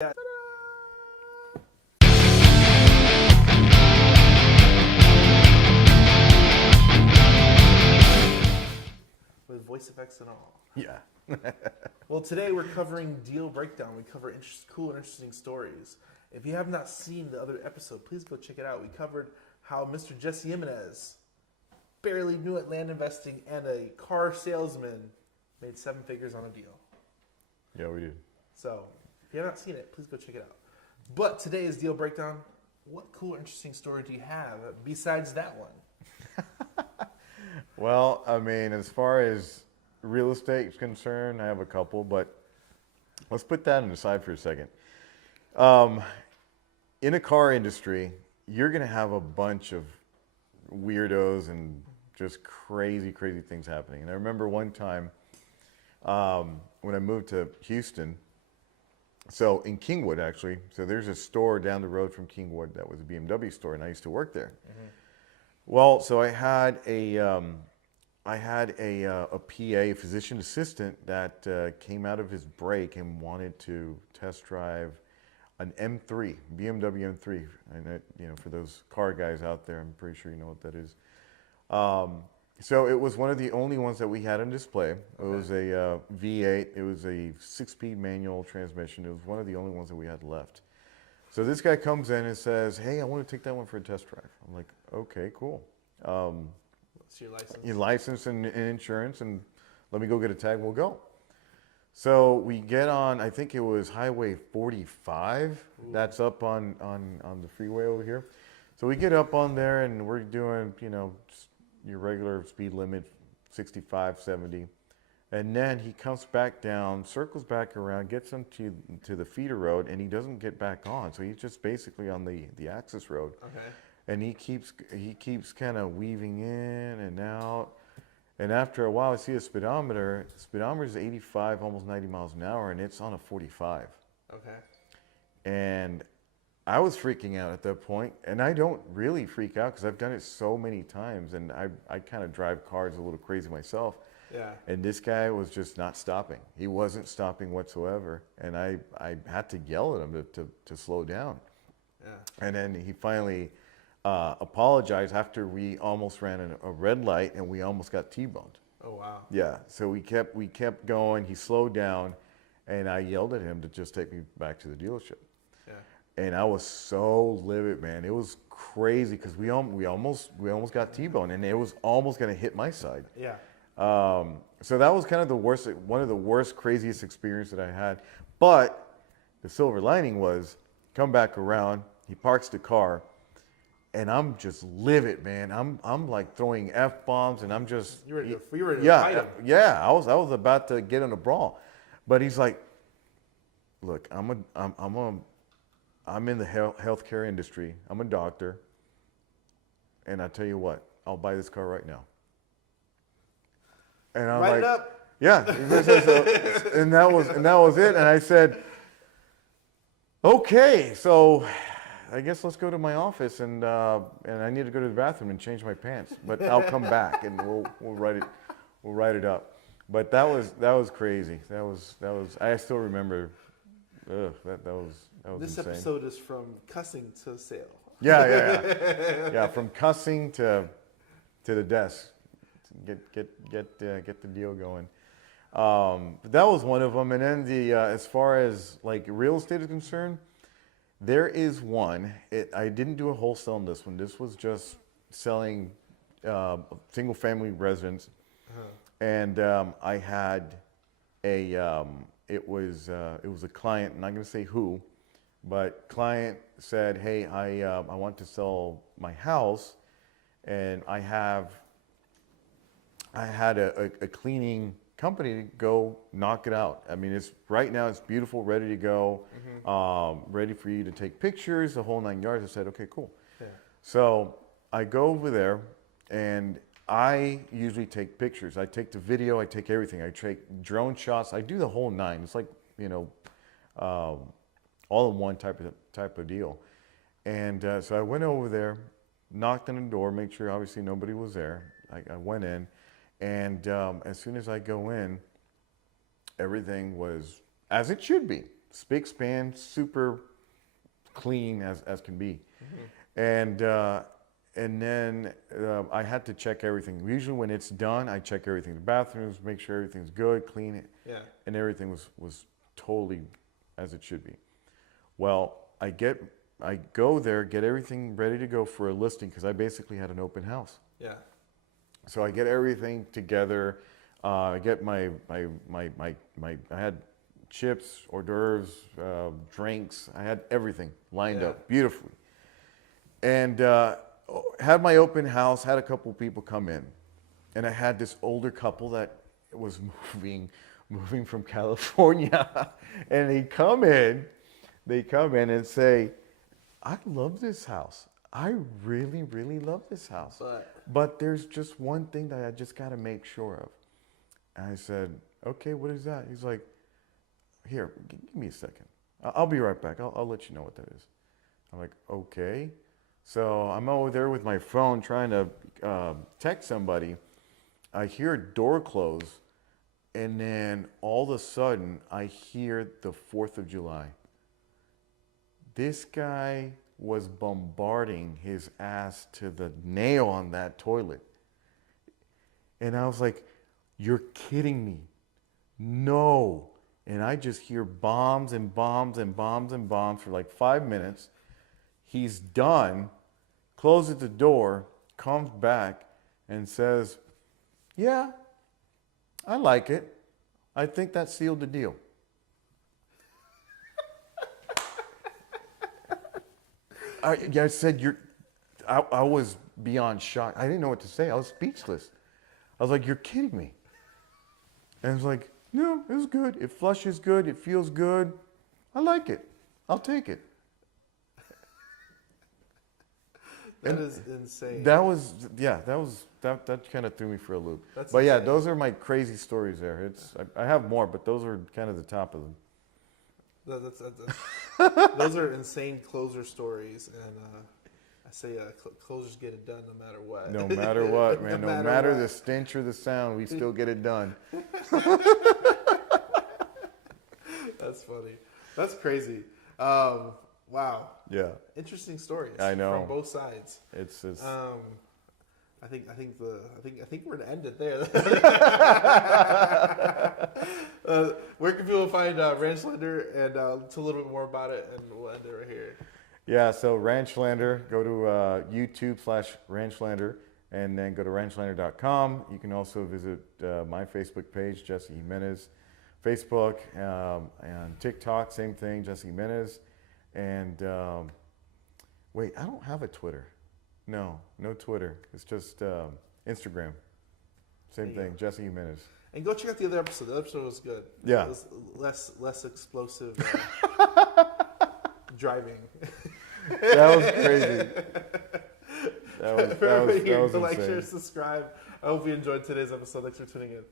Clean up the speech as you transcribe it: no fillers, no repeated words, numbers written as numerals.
Yeah. With voice effects and all. Yeah. Well, today we're covering deal breakdown. We cover cool and interesting stories. If you have not seen the other episode, please go check it out. We covered how Mr. Jesse Jimenez, barely new at land investing and a car salesman, made 7 figures on a deal. Yeah, we did. So, if you have not seen it, please go check it out. But today's deal breakdown, what cool, interesting story do you have besides that one? Well, I mean, as far as real estate is concerned, I have a couple, but let's put that on the side for a second. In a car industry, you're going to have a bunch of weirdos and just crazy, crazy things happening. And I remember one time when I moved to Houston, so in Kingwood, actually, so there's a store down the road from Kingwood that was a BMW store, and I used to work there. Mm-hmm. Well, so I had a PA, physician assistant, that came out of his break and wanted to test drive an M3, BMW M3. And for those car guys out there, I'm pretty sure you know what that is. So it was one of the only ones that we had on display. It was a V8. It was a 6-speed manual transmission. It was one of the only ones that we had left. So this guy comes in and says, "Hey, I want to take that one for a test drive." I'm like, "Okay, cool. What's your license? Your license and insurance, and let me go get a tag. We'll go." So we get on, I think it was Highway 45. Ooh. That's up on the freeway over here. So we get up on there, and we're doing, just your regular speed limit, 65, 70. And then he comes back down, circles back around, gets into the feeder road, and he doesn't get back on. So he's just basically on the access road. Okay. And he keeps kind of weaving in and out. And after a while, I see a speedometer. The speedometer is 85, almost 90 miles an hour, and it's on a 45. Okay. And I was freaking out at that point, and I don't really freak out because I've done it so many times, and I kind of drive cars a little crazy myself. Yeah. And this guy was just not stopping. He wasn't stopping whatsoever, and I had to yell at him to slow down. Yeah. And then he finally apologized after we almost ran a red light, and we almost got T-boned. Oh, wow. Yeah. So we kept going. He slowed down, and I yelled at him to just take me back to the dealership. Yeah. And I was so livid, man. It was crazy because we almost got T-boned, and it was almost going to hit my side. Yeah. So that was kind of one of the worst, craziest experiences that I had. But the silver lining was, come back around, he parks the car, and I'm just livid, man. I'm like throwing F-bombs, and I'm just... You were ready to fight him. Yeah, I was about to get in a brawl. But he's like, "Look, I'm in the healthcare industry. I'm a doctor. And I tell you what, I'll buy this car right now." And I'm Write like, it up. "Yeah." And that was it. And I said, "Okay, so I guess let's go to my office, and I need to go to the bathroom and change my pants. But I'll come back, and we'll write it up." But that was crazy. That was I still remember. That was This insane. episode is from cussing to sale. Yeah. From cussing to the desk. Get the deal going. But that was one of them. And then as far as like real estate is concerned, there is one. I didn't do a wholesale on this one. This was just selling single family residence. Uh-huh. And I had it was a client. I'm not going to say who, but client said, "Hey, I want to sell my house, and I had a cleaning company go knock it out. I mean, right now it's beautiful, ready to go, ready for you to take pictures, the whole 9 yards." I said, "Okay, cool." Yeah. So I go over there, and I usually take pictures. I take the video, I take everything. I take drone shots. I do the whole 9. It's like, all in one type of deal. And so I went over there, knocked on the door, made sure obviously nobody was there. I went in, and as soon as I go in, everything was as it should be. spick span, super clean as can be. And then I had to check everything. Usually when it's done, I check everything. The bathrooms, make sure everything's good, clean it. Yeah. And everything was totally as it should be. Well, I go there, get everything ready to go for a listing because I basically had an open house. Yeah. So I get everything together. I get I had chips, hors d'oeuvres, drinks. I had everything lined up beautifully. And had my open house, had a couple people come in. And I had this older couple that was moving from California. And they come in and say, I love this house. I really, really love this house. But there's just one thing that I just got to make sure of. And I said, okay, what is that? He's like, here, give me a second. I'll be right back. I'll let you know what that is. I'm like, okay. So I'm over there with my phone trying to text somebody. I hear a door close, and then all of a sudden, I hear the 4th of July. This guy was bombarding his ass to the nail on that toilet. And I was like, you're kidding me. No. And I just hear bombs and bombs and bombs and bombs for like 5 minutes. He's done, closes the door, comes back and says, yeah, I like it. I think that sealed the deal. I said, I was beyond shock. I didn't know what to say. I was speechless. I was like, you're kidding me. And I was like, no, it was good. It flushes good. It feels good. I like it. I'll take it. That is insane. That kind of threw me for a loop. That's but insane. yeah, those are my crazy stories there. I have more, but those are kind of the top of them. Those are insane closer stories, and I say closers get it done no matter what. No matter what, man. No matter what. the stench or the sound, we still get it done. That's funny. That's crazy. Wow. Yeah. Interesting stories. I know. From both sides. It's I think we're gonna end it there. Where can people find Ranchland and tell a little bit more about it, and we'll end it right here. Yeah, so Ranchland, go to YouTube/Ranchland, and then go to ranchland.com. You can also visit my Facebook page, Jesse Jimenez, Facebook, and TikTok, same thing, Jesse Jimenez. And wait, I don't have a Twitter. No Twitter. It's just Instagram. Same thing, Jesse Jimenez. And go check out the other episode. The episode was good. Yeah. It was less explosive driving. That was crazy. That was Like, insane. share, subscribe. I hope you enjoyed today's episode. Thanks for tuning in.